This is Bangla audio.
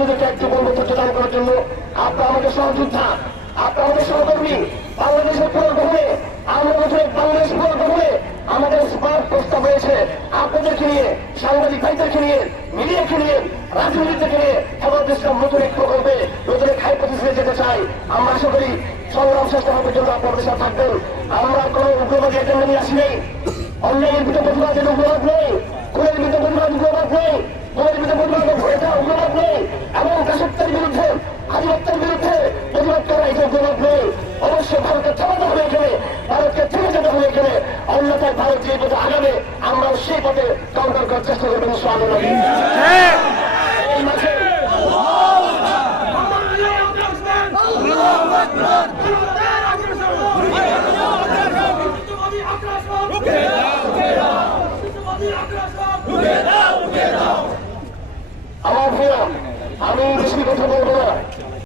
নিজেকে একটু বলবো দান করার জন্য। আপনারা আমাদের সহযোদ্ধা, আপনারা আমাদের সহকর্মী। বাংলাদেশের পুনর্গঠনে আমরা বছর বাংলাদেশ পুনর্গঠনে আমাদের স্মার্ট প্রস্তাব রয়েছে আপনাদেরকে নিয়ে, সাংবাদিক ভাইদেরকে নিয়ে, মিডিয়াকে নিয়ে, রাজনীতিকে নিয়ে হেফাজত ইসলাম নতুন এক প্রকল্পে নতুন এক হাইপোথিসিসে যেতে চাই। আমরা আশা করি সংগ্রাম শেষ হওয়ার পর্যন্ত আপনাদের সাথে থাকবেন। আমরা কোন উগ্রবাদী এজেন্ডা নিয়ে আসি নেই, অন্যায়ের বিরুদ্ধে প্রতিবাদের উগ্রবাদ নেই, খুনের বিরুদ্ধে প্রতিবাদ উগ্রবাদ নেই, খুনের বিরুদ্ধে প্রতিবাদ এটা উগ্রবাদ নেই, এবং দাসত্বের বিরুদ্ধে আধিপত্যের বিরুদ্ধে প্রতিবাদ করা এটা উগ্রবাদ নেই। অবশ্যই ভারতকে থামাতে হবে এখানে, ভারতকে থেমে যেতে হবে এখানে, অন্যথায় ভারত যে পথে আগামে আমরাও সেই পথে কাউন্টার করার চেষ্টা করবেন। এই মাঝে আমার ভাইয়া, আমি বেশি কথা বলবো না।